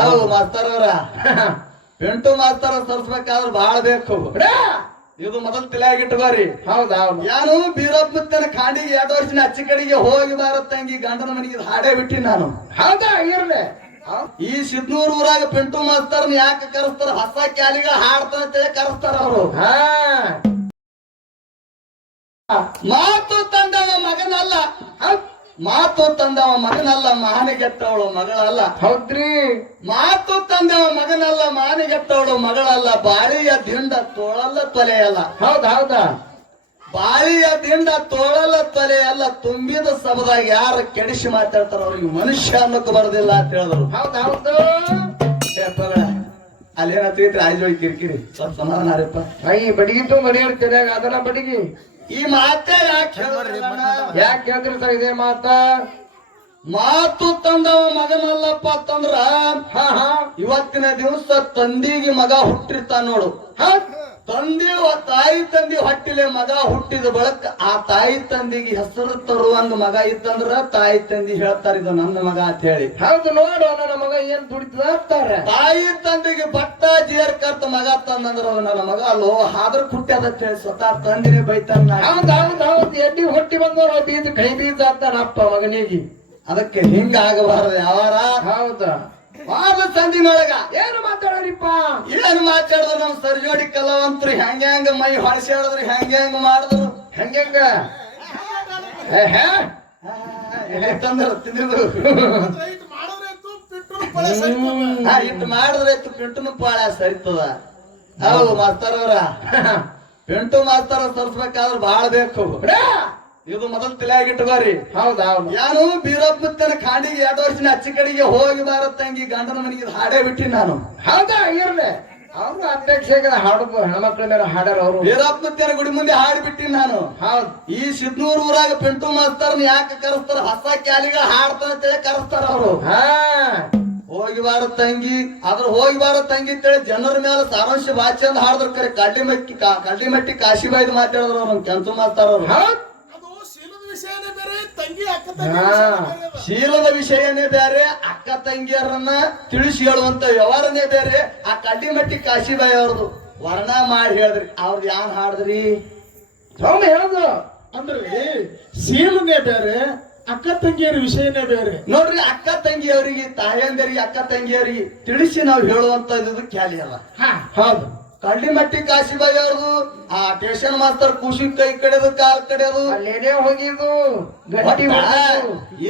ಹೌದು. ಎಂಟು ಅವ್ರ. ಪೆಂಟು ಮಾಸ್ತರ ಸರ್ಸ್ಬೇಕಾದ್ರೆ ಬಹಳ ಬೇಕು. ಇದು ಮೊದಲು ತಲೆಯಾಗಿಟ್ಟು ಬಾರಿ. ಹೌದೌದು ಯಾರು ಬೀರಪ್ಪನ ಖಾಂಡಿಗೆ ಎರಡು ವರ್ಷ ಅಚ್ಚಿ ಕಡೆಗೆ ಹೋಗಿ ಬಾರತ್ತಂಗಿ ಗಂಡನ ಮನೆಗೆ ಹಾಡೇ ಬಿಟ್ಟಿ ನಾನು. ಹೌದಾ ಇರ್ಲಿ. ಈ ಸಿದ್ನೂರ್ ಊರಾಗ ಪಿಂಟು ಮಾಸ್ತರ್ನ ಯಾಕೆ ಕರೆಸ್ತಾರ? ಹೊಸ ಕ್ಯಾಲಿಗ ಹಾಡ್ತಾರ ಅಂತೇಳಿ ಕರೆಸ್ತಾರ ಅವರು. ಹಾ. ಮಾತು ತಂದ ಮಗನಲ್ಲ. ಹೌದ್. ಮಾತು ತಂದವ ಮಗನಲ್ಲ ಮಹಾನಿಗೆಟ್ಟವಳು ಮಗಳಲ್ಲ. ಹೌದ್ರಿ. ಮಾತು ತಂದವ ಮಗನಲ್ಲ ಮಾನಿಗೆಟ್ಟವಳು ಮಗಳಲ್ಲ. ಬಾಳಿಯ ದಿಂಡ ತೋಳಲ್ಲ ತೊಲೆಯಲ್ಲ. ಹೌದ್ ಹೌದಾ. ಬಾಳಿಯ ದಿಂಡ ತೋಳಲ್ಲ ತೊಲೆಯಲ್ಲ. ತುಂಬಿದ ಸಭದಾಗ ಯಾರು ಕೆಡಿಸಿ ಮಾತಾಡ್ತಾರ ಅವ್ರಿಗೆ ಮನುಷ್ಯ ಅನ್ನೋಕೆ ಬರೋದಿಲ್ಲ ಅಂತ ಹೇಳಿದ್ರು. ಹೌದ್ ಹೌದು. ಅಲ್ಲೇನತ್ತೀರಿ ಹೋಗಿ ಕಿರಿಕಿರಿ. ಸ್ವಲ್ಪ ಸಮಾಧಾನ ರೀಪ್ಪ ಐ ಬಡಿಗಿತ್ತು ಮಡಿಯರ್ ತೆರೆಯಾಗ ಅದನ್ನ ಬಡಿಗಿ. ಈ ಮಾತೇ ಯಾಕೆ? ಯಾಕೆ ಹೇಳ್ರಿ ಸರ್ ಇದೇ ಮಾತ? ಮಾತು ತಂದವ ಮಗನಲ್ಲಪ್ಪ ಅಂತಂದ್ರ ಹಾ ಹಾ. ಇವತ್ತಿನ ದಿವಸ ತಂದಿಗೆ ಮಗ ಹುಟ್ಟಿರ್ತಾನ ನೋಡು. ಹೌದ್ ತಂದೆ ತಾಯಿ ತಂದಿ ಹೊಟ್ಟಿಲೆ ಮಗ ಹುಟ್ಟಿದ ಬಳಕ ಆ ತಾಯಿ ತಂದಿಗೆ ಹೆಸರು ಒಂದು ಮಗ ಇತ್ತಂದ್ರ ತಾಯಿ ತಂದಿ ಹೇಳ್ತಾರ ಇದು ನನ್ನ ಮಗ ಅಂತ ಹೇಳಿ. ಹೌದು ನೋಡು ನನ್ನ ಮಗ ಏನ್ ದುಡಿತದ ಅಂತಾರೆ. ತಾಯಿ ತಂದಿಗೆ ಬಟ್ಟ ಜೇರ್ ಕರ್ತ ಮಗ ತಂದಂದ್ರ ನನ್ನ ಮಗ ಅಲ್ಲೋ ಹಾದ್ರ ಕುಟ್ಟಿ ಹೇಳಿ ಸ್ವತಃ ತಂದಿನೇ ಬೈತಾರ ಹೌದ್ ಹೌದ್ ಹೌದ್ ಎಡ್ಡಿ ಹೊಟ್ಟಿ ಬಂದವ್ರ ಬೀಜ ಕೈ ಬೀಜ ಅಂತಾರ ಅಪ್ಪ ಮಗನಿಗೆ. ಅದಕ್ಕೆ ಹಿಂಗ ಆಗಬಾರದು ಯಾವಾರ. ಹೌದಾ. ವಾದ ಸಂದಿನೊಳಗ. ಏನು ಮಾತಾಡೋರಿಪ್ಪ? ಏನು ಮಾತಾಡಿದ್ರು ನಮ್ ಸರ್ಜೋಡಿ ಕಲಾವಂತರು ಹೆಂಗ ಹೆಂಗ ಮೈ ಹೊಳಸಿ ಹೇಳಿದ್ರು ಹೆಂಗ ಹೆಂಗ ಮಾಡಿದ್ರು? ಹೆಂಗ ಹೆಂಗ? ತಂದ್ರ ತಿಂದಿದ್ರು ಇಟ್ಟು ಮಾಡಿದ್ರೆ ಇತ್ತು ಪಿಂಟುನು ಪಾಳ ಸರಿತದ. ಹೌದು ಮಾಸ್ತರ್ ಅವ್ರ. ಪಿಂಟು ಮಾಸ್ತರ ಸರ್ಸ್ಬೇಕಾದ್ರೆ ಬಾಳ ಬೇಕು ಇದು ಮೊದಲು ತಲೆಯಾಗಿಟ್ಟು ಬಾರಿ. ಹೌದೌದು ಯಾರು ಬೀರಪ್ಪನ ಕಾಂಡಿಗೆ ಎರಡು ವರ್ಷ ಅಚ್ಚು ಕಡೆಗೆ ಹೋಗಿ ಬಾರತ್ತಂಗಿ ಗಂಡನ ಮನೆಗೆ ಹಾಡೇ ಬಿಟ್ಟಿ ನಾನು. ಹೌದಾ ಇರ್ಲಿ. ಅವ್ರು ಅಧ್ಯಕ್ಷ ಹಾಡು ಹೆಣ್ಮಕ್ಳ ಮೇಲೆ ಹಾಡಾರ ಅವರು. ವೀರಪ್ಪನ ಗುಡಿ ಮುಂದೆ ಹಾಡಿ ಬಿಟ್ಟಿ ನಾನು. ಹೌದು. ಈ ಸಿದ್ನೂರ್ ಊರಾಗ ಪಿಂಟು ಮಾಸ್ತರ್ನ ಯಾಕೆ ಕರೆಸ್ತಾರ? ಹೊಸ ಕ್ಯಾಲಿಗ ಹಾಡ್ತಾರ ಅಂತೇಳಿ ಕರೆಸ್ತಾರ ಅವರು. ಹಾ. ಹೋಗಿ ಬಾರ ತಂಗಿ ಅದ್ರ ಹೋಗಿ ಬಾರ ತಂಗಿ ಅಂತೇಳಿ ಜನರ ಮೇಲೆ ಸಾರಾಂಶ ಬಾಚಿ ಅಂತ ಹಾಡಿದ್ರು ಕರೆ. ಕಡ್ಲಿ ಮಟ್ಟಿ ಕಡ್ಲಿ ಮಟ್ಟಿ ಕಾಶಿಬಾಯ್ದು ಮಾತಾಡಿದ್ರು ಅವ್ರು ಕೆಂಚು ಮಾತಾಡೋರು ಹೌದ್ ಅದು ಶೀಲದ ವಿಷಯನೇ ಬೇರೆ ತಂಗಿ ಅಕ್ಕ ತಂಗಿ ಹಾ. ಬೇರೆ ಅದು. ಶೀಲದ ವಿಷಯನೇ ಬೇರೆ ಅಕ್ಕ ತಂಗಿಯರನ್ನ ತಿಳಿಸಿ ಹೇಳುವಂತ ವ್ಯವಹಾರನೇ ಬೇರೆ. ಆ ಕಡ್ಡಿಮಟ್ಟಿ ಕಾಶಿಬಾಯಿ ಅವ್ರದ್ದು ವರ್ಣ ಮಾಡಿ ಹೇಳಿದ್ರಿ ಅವ್ರದ್ದು ಯಾನ್ ಹಾಡಿದ್ರಿ? ಸೌಮ್ಯ ಹೇಳುದು. ಅಂದ್ರೆ ಶೀಲನೇ ಬೇರೆ ಅಕ್ಕ ತಂಗಿಯರ ವಿಷಯನೇ ಬೇರೆ. ನೋಡ್ರಿ ಅಕ್ಕ ತಂಗಿಯವರಿಗೆ ತಾಯಂದಿರಿಗೆ ಅಕ್ಕ ತಂಗಿಯವರಿಗೆ ತಿಳಿಸಿ ನಾವು ಹೇಳುವಂತ ಇದು ಖ್ಯಾಲಿ ಅಲ್ಲ. ಹಾ. ಹೌದು. ಕಡ್ಲಿ ಮಟ್ಟಿ ಕಾಶಿಬಾಯಿ ಅವ್ರದು ಆ ಟೇಷನ್ ಮಾಸ್ತರ್ ಖುಷಿ ಕೈ ಕಡೆದು ಕಾಲ್ ಕಡೆದು. ಅಲ್ಲೇನೇ ಹೋಗಿದ್ದು? ಗಟ್ಟಿ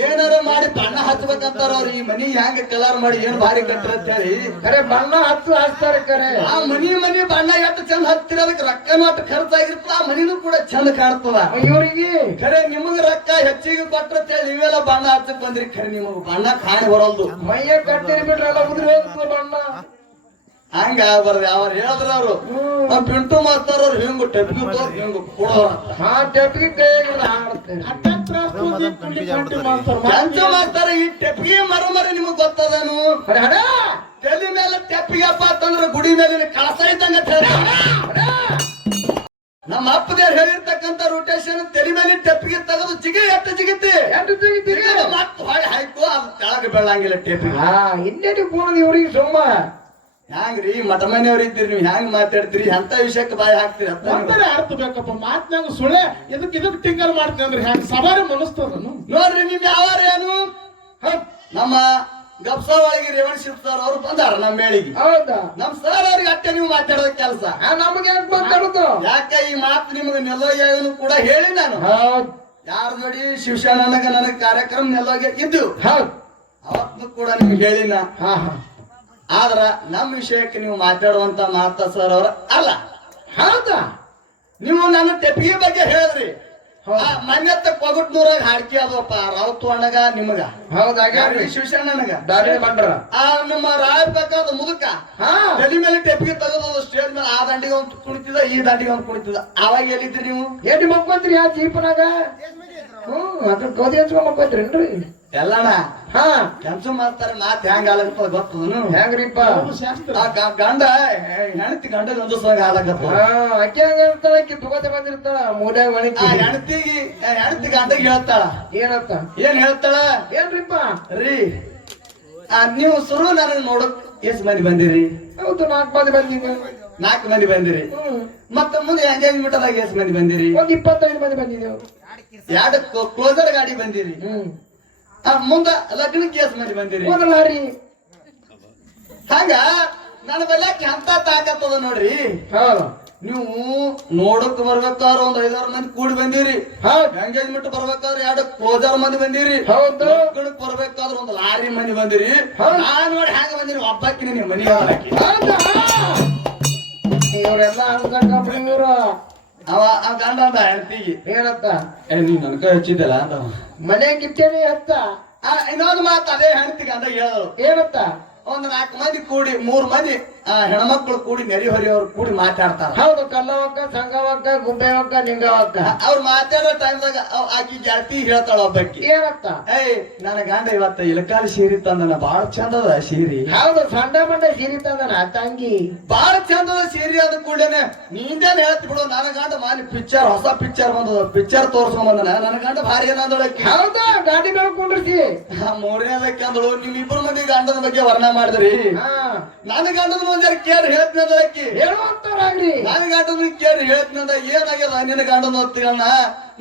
ಏನಾರ ಮಾಡಿ ಬಣ್ಣ ಹಚ್ಬೇಕಂತಾರ ಅವ್ರು ಈ ಮನಿ ಹೆಂಗ ಕಲರ್ ಮಾಡಿ ಏನ್ ಭಾರಿ ಕಟ್ಟ್ರ ಅಂತ ಹೇಳಿ ಕರೆ ಬಣ್ಣ ಹತ್ತು ಹಚ್ತಾರೆ ಕರೆ. ಆ ಮನಿ ಮನಿ ಬಣ್ಣ ಎಷ್ಟು ಚಂದ ಹತ್ತಿರ ಅದಕ್ಕೆ ರೊಕ್ಕ ಮಾತ್ರ ಖರ್ಚಾಗಿರ್ತದ ಆ ಮನಿನೂ ಕೂಡ ಚಂದ ಕಾಣ್ತದ. ಇವರಿಗೆ ಖರೆ ನಿಮಗ ರೊಕ್ಕ ಹೆಚ್ಚಿಗೆ ಕೊಟ್ರ ಅಂತ ಹೇಳಿ ನೀವೆಲ್ಲ ಬಣ್ಣ ಹಚ್ಚಕ್ ಬಂದ್ರಿ ಖರೆ ನಿಮಗ ಬಣ್ಣ ಕಾಣಿ ಬರಲ್ದು ಮೈಯ ಕಟ್ಟಿರಿ ಬಿಟ್ರಲ್ಲ ಉದ್ರಿ ಹೋಗ್ತದೆ ಬಣ್ಣ. ಹಂಗ ಆಗ್ಬಾರ್ದು. ಯಾವ ಹೇಳಿದ್ರ ಅವ್ರು. ಪಿಂಟು ಮಾಡ್ತಾರ ಅವ್ರು ಹಿಂಗು ಟೆಪ್ಗಿ ಹಿಂಗ ಕೊಡೋರ ಕುಂಡಿ ಕುಂಡಿ ಮಾಡ್ತಾರ. ಈ ಟೆಪ್ಗಿ ಮರ ಮರ ನಿಮಗ್ ಗೊತ್ತದನು? ತಲೆ ಮೇಲೆ ಟೆಪ್ಪಿಗೆಪ್ಪ ಅಂತಂದ್ರ ಗುಡಿ ಮೇಲೆ ಕಳಸ ಇದ್ದಂಗ. ನಮ್ಮ ಅಪ್ಪದೇ ಹೇಳಿರ್ತಕ್ಕಂತ ರೊಟೇಷನ್ ತಲೆ ಮೇಲೆ ಟೆಪ್ಪಿಗೆ ತೆಗೆದು ಜಿಗಿ ಎತ್ತ ಜಿಗಿತಿ. ಎಂಟು ತೆಗಿತೀರಿ ಮತ್ತೆ ಹೊಳೆ ಹಾಯ್ಕೋ ಅದು ಕೆಳಗೆ ಬೀಳಂಗಿಲ್ಲ ಟೆಪ್ಪಿಗೆ. ಹಾ ಇನ್ನೇನು ಪೂರ್ಣ ಇವ್ರಿಗೆ ಸೋಮ ಹ್ಯಾಂಗ್ರಿ? ಮಠ ಮನೆಯವ್ರ ಇದ್ದೀರಿ ನೀವು ಹ್ಯಾಂಗ್ ಮಾತಾಡ್ತೀರಿ? ಅಂತ ವಿಷಯಕ್ಕೆ ಬಾಯಿ ಹಾಕ್ತೀರಿ? ಅಂತ ಅರ್ಥ ಬೇಕಪ್ಪ. ಮಾತ್ನಾಗ ಸುಳೆ ಇದಕ್ ಇದಕ್ ಟಿಂಗಲ್ ಮಾಡ್ತೀನಿ ಅಂದ್ರೆ ಹ್ಯಾಂಗ್? ಸವಾರಿ ಮನಸ್ತದನು ನೋಡ್ರಿ ನಿಮ್ ಯಾವಾರ ಏನು ನಮ್ಮ ಗಪ್ಸ ಒಳಗೆ ರೇವಣ ಸರ್ ಅವ್ರು ಬಂದಾರ ನಮ್ಮ ಮೇಳಿಗೆ. ಹೌದಾ? ನಮ್ ಸರ್ ಅವ್ರಿಗೆ ಅಟ್ಟೆ ನೀವು ಮಾತಾಡೋದ ಕೆಲಸ. ನಮ್ಗೆ ಯಾಕೆ ಮಾತಾಡುದು ಯಾಕ ಈ ಮಾತು ನಿಮ್ಗೆ ನೆಲೋಗ್ಯಾಗನು ಕೂಡ ಹೇಳಿ ನಾನು. ಯಾರು ಜೋಡಿ ಶಿವಶಾನಗ ನನಗೆ ಕಾರ್ಯಕ್ರಮ ನೆಲೋಗ್ಯ ಇದ್ದು. ಹೌದು. ಅವತ್ತು ಕೂಡ ನಿಮ್ಗೆ ಹೇಳಿನ. ಹಾ ಹಾ. ಆದ್ರ ನಮ್ಮ ವಿಷಯಕ್ಕೆ ನೀವು ಮಾತಾಡುವಂತ ಮಾತ ಸರ್ ಅವ್ರ ಅಲ್ಲ. ಹೌದಾ? ನೀವು ನನ್ನ ಟೆಪಿ ಬಗ್ಗೆ ಹೇಳಿದ್ರಿ. ಮನ್ಯತ್ತ ಕೊಗಟ್ನೂರಾಗ ಹಾಡ್ಕಿ ಅದಪ್ಪ ರಾವತ್ ಅಣ್ಣಗ ನಿಮಗ. ಹೌದ್ ಆಗ್ಯಾರ್ರಿ ಶಿವಶಾನಗ ದಾರಿ ಬಂದ್ರ ಆ ನಮ್ಮ ರಾಯಬೇಕಾದ ಮುದುಕ. ಹಾ. ತಲೆ ಮೇಲೆ ಟೆಪಿಗೆ ತೆಗೆದು ಸ್ಟೇಜ್ ಮೇಲೆ ಆ ದಂಡಿಗೆ ಒಂದು ಕುಣಿತಿದ ಈ ದಂಡಿಗೆ ಒಂದು ಕುಣಿತಿದ. ಅವಾಗ ಎಲ್ಲಿದ್ರಿ ನೀವು? ಏನ್ ಮಕ್ಕೊಂತ್ರಿ ಆ ಜೀಪನಾಗ? ಹ್ಮ್ ಅದ್ರ ಗೋಧಿ ಹಚ್ಕೊಂಡ್ ಮಕ್ಕೊಂತ್ರೇನ್ರಿ ಎಲ್ಲಣ್ಣ? ಹಾ ಕೆಲ್ಸ ಮಾಡ್ತಾರೆ ಮಾತ್ ಹೆಂಗ ಆಲಂತ ಗೊತ್ತದನು ಹೆಂಗ್ರಿಪ್ಪ? ಆ ಗ- ಗಂಡ ಹೆಣತಿ ಗಂಡ ಒಂದು ಸಂಗ ಆಲಕತ್ತ ಅಕ್ಕಿ ಹಂಗ ಇರ್ತಾಳ ಅಕ್ಕಿ ತಗೋತ ಬಂದಿರ್ತಾಳ ಮೂಲ್ಯಾಗ ಆ ಹೆಣತಿಗೆ ಹೆಣತಿ ಗಂಡಗೆ ಹೇಳ್ತಾಳ. ಏನಂತ? ಏನ್ ಹೇಳ್ತಾಳ? ಏನ್ರಿಪ್ಪ? ರೀ ಆ, ನೀವು ಸುರು ನನಗೆ ನೋಡಕ್ ಎಷ್ಟ್ ಮಂದಿ ಬಂದಿರಿ? ಹೌದು ನಾಲ್ಕು ಮಂದಿ ಬಂದಿರಿ ನಾಲ್ಕು ಮಂದಿ ಬಂದಿರಿ. ಹ್ಮ್. ಮತ್ತ ಮುಂದೆ ಎಂಗೇಜ್ಮೆಂಟ್ ಅದಾಗ ಎಷ್ಟ್ ಮಂದಿ ಬಂದಿರಿ? ಒಂದ್ ಇಪ್ಪತ್ತೈದು ಮಂದಿ ಬಂದಿದ್ದೇವೆ ಎರಡು ಕ್ಲೋಸರ್ ಗಾಡಿ ಬಂದಿರಿ? ಹ್ಮ್. ಮುಂದ ಲಗ್ನ ಕೇಸ್ ಮಾಡಿ ಬಂದಿರಿ. ಒಂದು ಲಾರಿ. ಹಂಗ ನನ್ನ ಬೆಲ್ಲಕ್ಕೆ ಅಂತ ತಾಕತ್ತದ ನೋಡ್ರಿ? ನೀವು ನೋಡಕ್ ಬರ್ಬೇಕಾದ್ರ ಒಂದ್ ಐದಾರು ಮಂದಿ ಕೂಡಿ ಬಂದಿರಿ. ಎಂಗೇಜ್ಮೆಂಟ್ ಬರ್ಬೇಕಾದ್ರೆ ಎರಡು ಕ್ಲೋಸರ್ ಮಂದಿ ಬಂದಿರಿ. ಹೌದು. ಬರ್ಬೇಕಾದ್ರ ಒಂದ್ ಲಾರಿ ಮಂದಿ ಬಂದಿರಿ. ನಾ ನೋಡಿ ಹ್ಯಾಂಗ ಬಂದಿರಿ ಒಬ್ಬಕ್ಕಿ ನಿಮ್ಮ ಮನಿ ಇವ್ರೆಲ್ಲ ಅನ್ಕೊಂಡ್ರಿ ಇವ್ರು ಅವ ಅವ ಗಂಡ ಅಂದ ಹೆಂಡತಿಗೆ ಏನಂತ ಏ ನೀ ನನ್ಕ ಹಚ್ಚಿದ್ದಲ್ಲ ಅಂದವ ಮನೆಗೆ ಇಟ್ಟೇನೆ ಹತ್ತ ಆ, ಇನ್ನೊಂದು ಮಾತು ಅದೇ ಹೆಂಡತಿಗೆ ಅಂತ ಹೇಳೋದು. ಏನಂತ ಒಂದ್ ನಾಲ್ಕು ಮಂದಿ ಕೂಡಿ ಮೂರ್ ಮಂದಿ ಆ, ಹೆಣ್ಮಕ್ಳು ಕೂಡಿ ನೆರೆ ಹೊರಿಯವ್ರು ಕೂಡಿ ಮಾತಾಡ್ತಾರ. ಹೌದು ಕಲ್ಲವಕ್ಕ ಸಂಗವಕ್ಕ ಗುಬ್ಬೆವಕ್ಕ ನಿಂಗವಕ್ಕ ಅವ್ರು ಮಾತಾಡೋ ಟೈಮ್ದಾಗ ಆಕಿ ಜಾಸ್ತಿ ಹೇಳ್ತಾಳ ಒಬ್ಬಾಕಿ. ಏನಪ್ಪ ಏಯ್ ನನ್ನ ಗಂಡ ಇವತ್ತ ಇಲಕಾಲ ಸೀರೆ ತಂದನ ಬಾಳ ಚಂದದ ಸೀರಿ. ಹೌದು ಸಣ್ಣ ಮಂಡ ಸೀರೆ ತಂದನ ತಂಗಿ. ಬಾಳ ಚಂದದ ಸೀರೆ ಅದ ಕೂಡನೆ ನೀಂದೇನ್ ಹೇಳ್ತಿ ಬಿಡು ನನ್ನ ಗಂಡ ಮಾನಿ ಪಿಕ್ಚರ್ ಹೊಸ ಪಿಕ್ಚರ್ ಬಂದದ ಪಿಕ್ಚರ್ ತೋರ್ಸ್ಕೊಂಬಂದನ ನನ್ನ ಗಂಡ ಭಾರಿ ಏನಂದಳಕ್ಕೆ ಹೌದಾ ಗಾಡಿ ಮೇಲೆ ಕುಂಡ್ರಿಸಿ ಮೂರನೇದಕ್ಕೆ ಅಂದಳು ನಿಮ್ ಇಬ್ಬರು ಮಂದಿ ಗಂಡನ ಬಗ್ಗೆ ವರ್ಣ ಮಾಡಿದ್ರಿ? ನನ್ನ ಮುಂದೆ ಕೇರ್ ಹೇಳ್ತಿನದಳಕಿ ಹೇಳುವಂತಾರಾಗ್ರಿ ನನ್ನ ಗಂಡನ ಕೇಳಿ ಹೇಳ್ತಿನದ ಏನಾಗ್ಯದ? ನಿನ್ನ ಗಂಡನ ಹೊತ್ತಿಗಣ್ಣ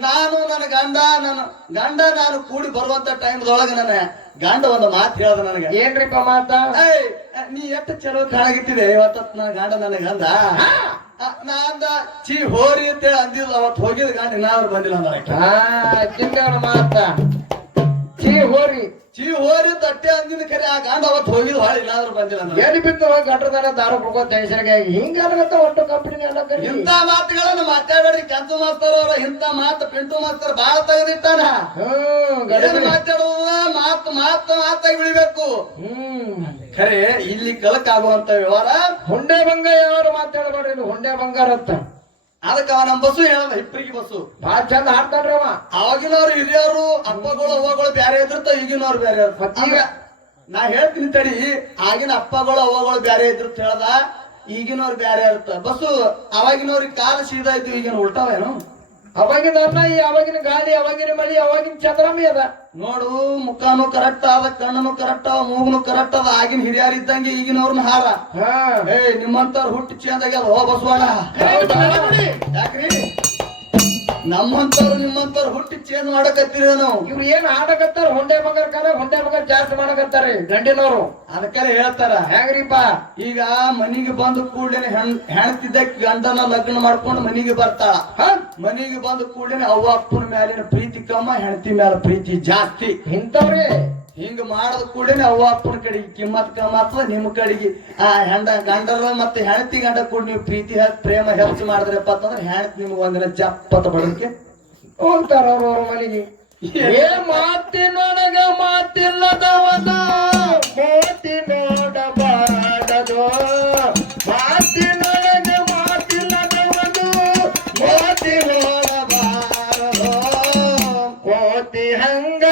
ನಾನು ನನ್ನ ಗಂಡ ನನ್ನ ಗಂಡ ನಾನು ಕೂಡಿ ಬರುವಂತ ಟೈಮ್ದೊಳಗ ನನ್ನ ಗಂಡ ಒಂದು ಮಾತು ಹೇಳ್ದ ನನಗೆ. ಏನ್ರಿಪ್ಪ ಮಾತ? ನೀ ಎಷ್ಟು ಚಲೋ ಕಾಣಾಗಿತ್ತಿದೆ? ಇವತ್ತ ನನ್ನ ಗಂಡ ನನ್ನ ಗಂಡ ನಾ ಅಂದ ಚೀ ಹೋರಿ ಅಂತೇಳಿ ಅಂದಿಲ್ಲ ಅವತ್ ಹೋಗಿದ ಗಂಡ ಇನ್ನಾದ್ರೂ ಬಂದಿಲ್ಲ ಅಂದ ಮಾತ. ಚೀ ಹೋರಿ. ಚೀ ಹೋರಿ ತಟ್ಟೆ ಅಂದಿನ ಖರೆ ಆ ಗಂಡ ಅವತ್ತು ಹೋಗಿದ್ ಹೊಳ ಇನ್ನಾದ್ರೂ ಬಂದಿಲ್ಲ ಏನು ಎಲ್ಲಿ ಬಿದ್ದು ಹೋಗಿ ಗಟ್ರದಾರ ದಾರ ಕುಡ್ಕೋತ ಹೆಸರಿಗೆ ಹಿಂಗ ಒಟ್ಟು ಕಂಪನಿ ಎಲ್ಲ ಕರಿ ಇಂಥ ಮಾತುಗಳನ್ನ ಮಾತಾಡ್ರಿ ಕೆಂಚು ಮಾಸ್ತರ್ ಅವ್ರ ಇಂಥ ಮಾತು ಪಿಂಟು ಮಾಸ್ತರ್ ಬಾಳ ತೆಗೆದಿಟ್ಟಾನ. ಹ್ಮ್ ಏನ್ ಗಡಿಬಿಡಿ. ಮಾತು ಮಾತು ಮಾತಾಗಿ ಬಿಳಿಬೇಕು ಹ್ಮ್ ಖರೆ ಇಲ್ಲಿ ಕಲಕಾಗುವಂತ ವ್ಯವಹಾರ. ಹುಂಡೆ ಬಂಗ ಯಾರು ಮಾತಾಡಬೇಡ್ರಿ ಹುಂಡೆ ಬಂಗಾರ ಅಂತ ಅದಕ್ಕೆ ಅವ ನಮ್ಮ ಬಸ್ಸು ಹೇಳಲ್ಲ ಇಬ್ಬರಿಗೆ ಬಸ್ಸು. ಬಾಳ ಚಂದ ಹಾಡ್ತಾನ್ರಿ ಅವ. ಅವಾಗಿನವ್ರು ಹಿರಿಯವರು ಅಪ್ಪಗಳು ಅವ್ವಗಳು ಬೇರೆ ಇದ್ರತ ಈಗಿನವ್ರು ಬೇರೆ? ಈಗ ನಾ ಹೇಳ್ತೀನಿ ತಡಿ ಆಗಿನ ಅಪ್ಪಗಳು ಅವ್ವಗಳು ಬೇರೆ ಇದ್ರು ಹೇಳ್ದ ಈಗಿನವ್ರು ಬೇರೆ ಇರುತ್ತ. ಬಸ್ಸು ಅವಾಗಿನವ್ರಿಗೆ ಕಾಲ ಸೀದಾ ಇದ್ದು ಈಗಿನ ಉಲ್ಟಾವೇನು? ಅವಾಗಿನ ಅನ್ನ ಈ ಅವಾಗಿನ ಗಾಳಿ ಅವಾಗಿನ ಮಳಿ ಅವಾಗಿನ ಚಂದ್ರಮಿ ಅದ. ನೋಡು ಮುಖಾನು ಕರೆಕ್ಟ್ ಅದ ಕಣ್ಣನು ಕರೆಕ್ಟ್ ಅದ ಮೂಗನು ಕರೆಕ್ಟ್ ಅದ ಆಗಿನ ಹಿರಿಯರ್ ಇದ್ದಂಗೆ ಈಗಿನವ್ರನ್ನ ಹಾರ. ಏ ನಿಮ್ಮಂತವ್ರು ಹುಟ್ಟು ಚೇಂಜ್ ಆಗ್ಯಾದ ಹೋ ಬಸವಣ್ಣ. ಯಾಕ್ರಿ? ನಮ್ಮಂತವ್ರು ನಿಮ್ಮಂತವ್ರು ಹುಟ್ಟಿ ಚೇಂಜ್ ಮಾಡಕತ್ತೀರಿ ನಾವು. ಇವ್ರು ಏನ್ ಆಡಕತ್ತಾರ? ಹೊಂಡೆ ಮಗರ್ ಕಾಲ ಹೊಂಡೆ ಮಗರ್ ಜಾಸ್ತಿ ಮಾಡಕತ್ತಾರೆ ಗಂಡಿನವರು. ಅದಕ್ಕೆಲ್ಲ ಹೇಳ್ತಾರ ಹೆಂಗ್ರಿಪ್ಪ? ಈಗ ಮನಿಗೆ ಬಂದ ಕೂಡಲೇ ಹೆಣ್ ಹೆಣ್ತಿದ್ದ ಗಂಡನ ಲಗ್ನ ಮಾಡ್ಕೊಂಡು ಮನಿಗೆ ಬರ್ತಾಳ ಹ? ಮನಿಗೆ ಬಂದ ಕೂಡಲೇ ಅವ್ವ ಅಪ್ಪನ ಮ್ಯಾಲಿನ ಪ್ರೀತಿ ಕಮ್ಮ ಹೆಂಡತಿ ಮ್ಯಾಲ ಪ್ರೀತಿ ಜಾಸ್ತಿ. ಇಂಥವ್ರಿ. ಹಿಂಗ ಮಾಡದ ಕೂಡಲೇ ಅವ್ವ ಅಪ್ಪನ ಕಡೆಗೆ ಕಿಮ್ಮತ್ ಕಮ್ಮತ್ ನಿಮ್ಮ ಕಡೆಗೆ. ಆ ಹೆಂಡ ಗಂಡರ ಮತ್ತೆ ಹೆಂಡತಿ ಗಂಡ ಕೂಡ ನೀವು ಪ್ರೀತಿ ಪ್ರೇಮ ಹೆಚ್ಚು ಮಾಡಿದ್ರಪ್ಪ ಅಂತಂದ್ರೆ ಹೆಣತ್ ನಿಮ್ಗೆ ಒಂದಿನ ಜಪ್ಪತ್ತ ಬಡಕ್ಕೆ ಹೋಗ್ತಾರ ಅವ್ರವ್ರ ಅವ್ರ ಮನೆಗೆ. ಏ ಮಾತಿನೊಳಗ ಮಾತಿಲ್ಲದವನ. ಮಾತಿ ನೋಡಬಾರದು ಮಾತಿನೊಳಗ ಮಾತಿಲ್ಲದವನು. ಮಾತಿ ಕೋತಿ ಹಂಗ